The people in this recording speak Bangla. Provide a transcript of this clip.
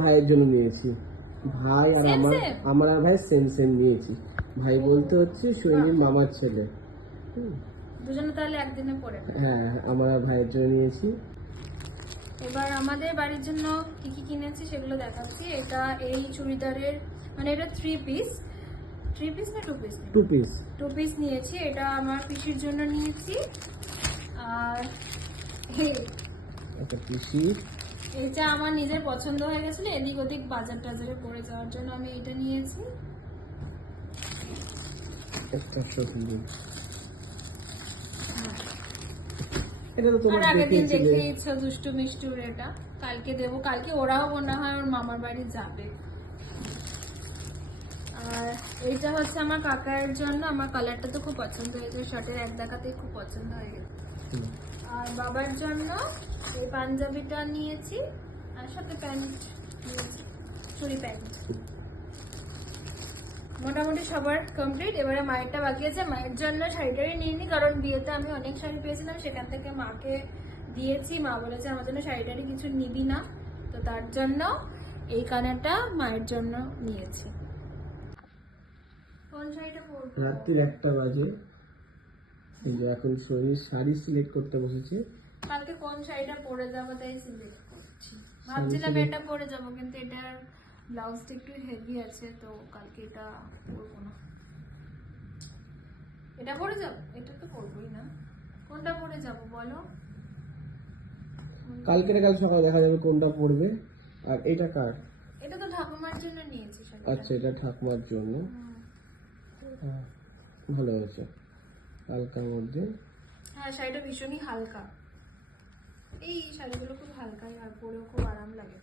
ভাইয়ের জন্য নিয়েছি। ভাই আর সেম আমার সেম আমার আর ভাই সেম সেম নিয়েছি। ভাই বলতে হচ্ছে সৈনির মামার ছেলে। দুজনে তাহলে একদিনে পরে। হ্যাঁ, আমার আর ভাইয়ের জন্য নিয়েছি। এবার আমাদের বাড়ির জন্য কি কি কিনেছি সেগুলো দেখাচ্ছি। এটা এই চুড়িদারের মানে এটা থ্রি পিস না টু পিস? টু পিস নিয়েছি। এটা আমার পিসির জন্য নিয়েছি। আর একটা পিসি, এটা আমার নিজের পছন্দ হয়ে গেছিল, এদিক ওদিক বাজার টাজারে পরে যাওয়ার জন্য আমি এটা নিয়েছি। একটা সঙ্গী। এটা তো তোমার আর আগের দিন দেখিয়েছিলে। দেখিয়েছ দুষ্টু মিষ্টুর, এটা কালকে দেবো। কালকে ওরাও মনে হয় ওর মামার বাড়ি যাবে। আর এইটা হচ্ছে আমার কাকার জন্য। আমার কালারটা তো খুব পছন্দ হয়েছে, শার্টের এক দেখাতেই খুব পছন্দ হয়ে গেছে। আর বাবার জন্য এই পাঞ্জাবিটা নিয়েছি, আর সাথে প্যান্ট নিয়েছি, চুড়ি প্যান্ট। মোটামুটি সবার কমপ্লিট। এবারে মায়েরটা বাকি আছে। মায়ের জন্য শাড়িটারই নিয়ে নিই, কারণ বিয়েতে আমি অনেক শাড়ি পেয়েছিলাম, সেখান থেকে মাকে দিয়েছি। মা বলেছে আমার জন্য শাড়িটারই কিছু নিবি না, তো তার জন্য এই কানেরটা মায়ের জন্য নিয়েছি। কোন শাড়িটা পরবো? রাত্রির 1টা বাজে। এই যে এখন সৈনির শাড়ি সিলেক্ট করতে বসেছে। কালকে কোন শাড়িটা পরে যাবো তাই সিলেক্ট করছি। ভাবছিলাম এটা পরে যাবো, কিন্তু এটার ব্লাউজটা একটু হেভি আছে, তো কালকে এটা পরবো না। এটা পরে যাবো? এটা তো পরবোই না। কোনটা পরে যাবো বলো? কাল সকালে দেখা যাবে কোনটা পড়বে। আর এটা কার? এটা তো ঠাকুমার জন্য নিয়েছি শাড়িটা। আচ্ছা, এটা ঠাকুমার জন্য। হ্যাঁ, ভালো হয়েছে, হালকার মধ্যে। হ্যাঁ, শাড়িটা ভীষণই হালকা। এই শাড়িগুলো খুব হালকাই, আর পরেও খুব আরাম লাগে।